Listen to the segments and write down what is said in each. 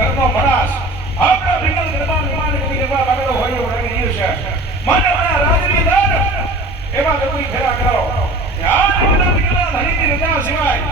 ઘરનો ભરાશ આપણો વિકલ નિર્માણ નિર્માણ કરી એવા બગડો હોય એવું રંગીયું છે. મને મારા રાજની દર એવા લોકોની ફેરા કરો. આ વિકલ નિર્માણ હરીની રજા સિવાય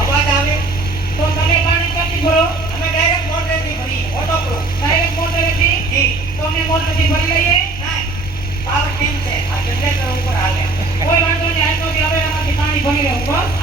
અવાજ આવે તો તમે પાણી નથી ભરો. અમે ડાયરેક્ટ મોટરથી ભરીએ. ઓટો પ્રો ડાયરેક્ટ મોટરથી? જી. તો અમે ભરી લઈએ? ના. પાવર ટીમ આ જનરેટર ઉપર હાલે. કોઈ વાંધો નહીં આજનો કે હવે એમાંથી પાણી ભરી રહ્યું બસ.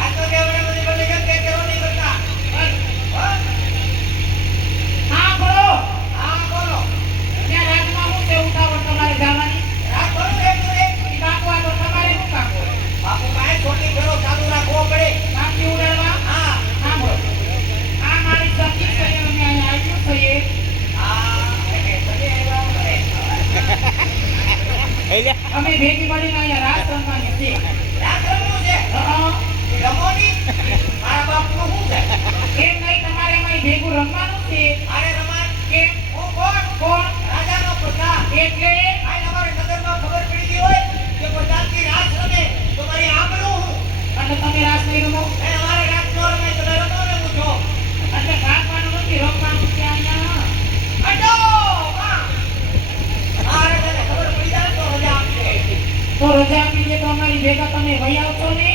અમે ભેગી મળીને અહીંયા ભેગું રમવાનું છે. અરે રમાન કે કોણ? કોણ? રાજા નો પ્રજા એટલે? ભાઈ અમારે નગરમાં ખબર પડી ગઈ હોય કે પ્રજાની રાત રમે. તો મારી આબરૂ અને તમે રાસ લઈ રમો એ અમારે રાસ નો રમે તો રમો ને હું છો. એટલે ભાગવાનું નથી રોકવાનું છે અહીંયા? હટો મારે તને ખબર પડી જાય તો રજા આપી તો રજા આપી દે તો અમારી ભેગા તમે વહી આવશો ને?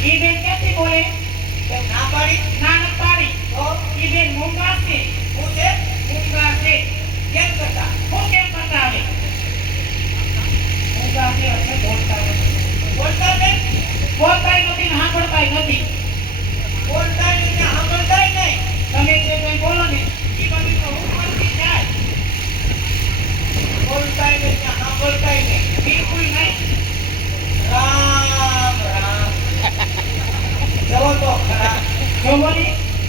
નહીં બેન ક્યાંથી બોલે? ના પાડી? ના પાડી. તો એ બેન મૂંગા હું છે? મૂંગા છે કેમ કરતા? હું કેમ કરતા આવે મૂંગા છે એટલે બોલતા નથી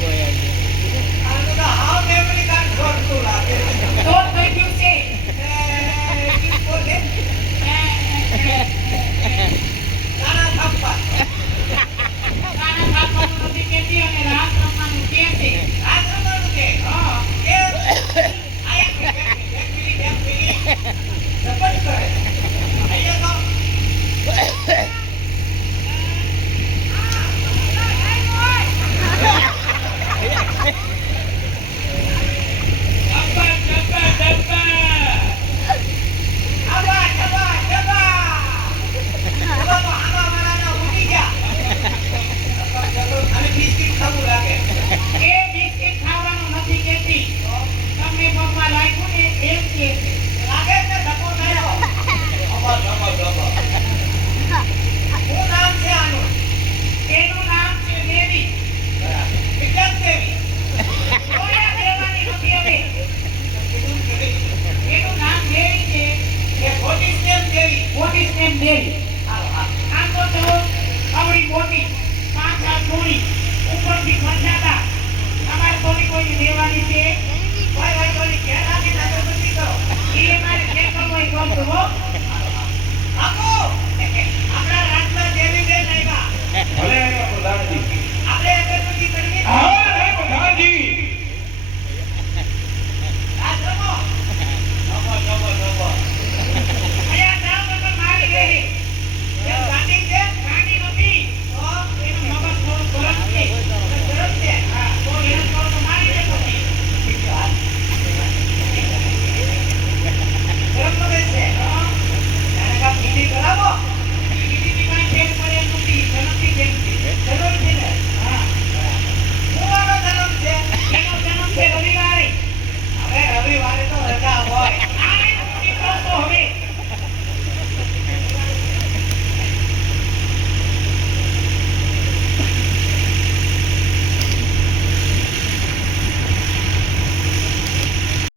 বয়ে আছে।